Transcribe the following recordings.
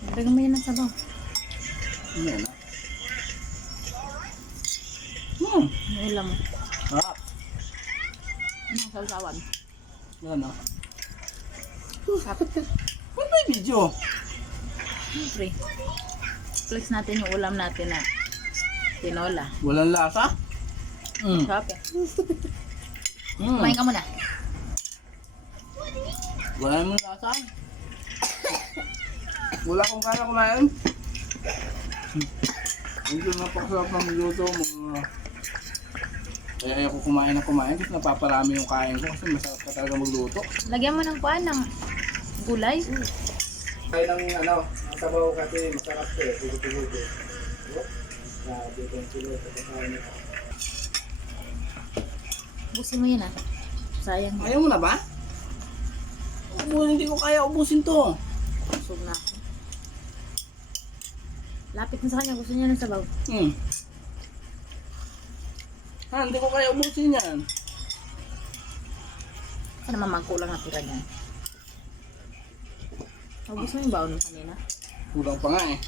Lagyan mo yan ng sabaw. Ano na? Ang ulam mo. Harap. Ano, sausawan. Yan o. Sarap. Ano ba yung video? Siyempre. Flex natin yung ulam natin na tinola. Walang lasa? Sarap eh. Kumain ka muna. Wala namang lasa. Wala akong kaya kumain. Hindi ko napakasarap ng luto mo. Kaya ayaw ko kumain ng kumain kasi napaparami yung kain ko kasi masarap ka talaga magluto. Lagyan mo ng kuan ng gulay. Kaya ng ano, ang sabaw kasi masarap ko eh. Hugot-hugot eh. Grabe kong siluto sa kain ko. Busin mo yun ah. Sayang. Ayaw mo na ba? Hindi ko kaya ubusin to. Busog na ako. Lapit na sa kanya. Gusto niya ng sabaw. Ha, hindi ko kaya ubusin yan. Saan naman magkulang na tira niyan? Gusto mo yung baon mo kanina? Kulang pa nga eh.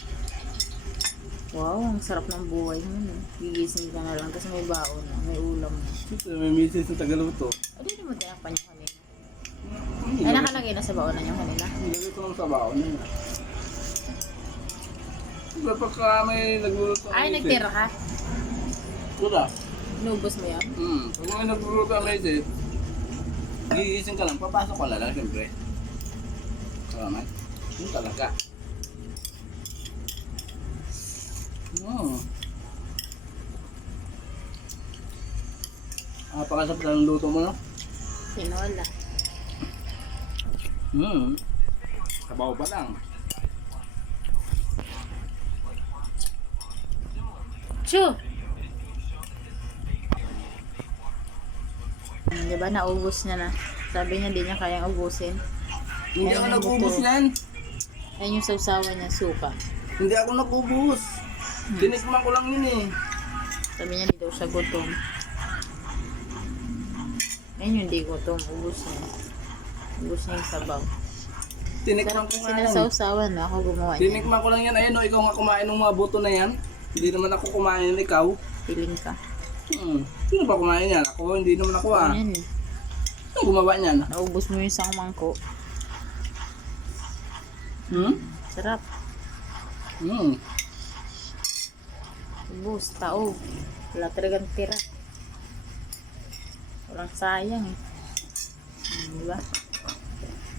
Wow, ang sarap ng buhay mo. No? Gigising ka na lang. Tapos may baon. May ulam. Siyempre, may misis na tagaluto. O, di mo tinakpan yung kanina. Ay, nakalagay na sa baonan yung kanina. Hindi ko lang sa baon na yan. Diba pagka may nagluluto ang Ay, misis? nagtira ka? Wala. Inubos mo yun? Pag may nagluluto ang misis, gigising ka lang, papasok ka lang, siyempre. Salamat. Yun talaga. Napakasarap na ng luto mo, no? Tinola. Sabaw pa lang. Chew! Diba, naubos niya na. Sabi niya, di niya kayang ubusin. Hindi ako Ayun, nag-ubos buto. yan. Ayan yung sausawan niya, suka. Hindi ako nag-ubos. Tinikman ko lang yun eh. Sabi niya, di daw siya gutom. Ayun yung di gutom. Ubus niya. Ubus niya yung sabaw. Tinikman ko Kasi nga na yan. sausawan, no? Ako gumawa niya. Tinikman ko lang yan. Ayun o, ikaw nga kumain ng mga buto na yan. Hindi naman ako kumain, ikaw. Piling ka. Sino ba kumain yan? Ako, hindi naman ako ah. Ayan eh. Sino gumawa niyan? Naubos mo yung isang mangko. Sarap. Ubus, taog. Wala talagang tira. Walang sayang eh. Diba?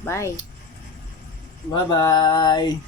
Bye. Bye-bye.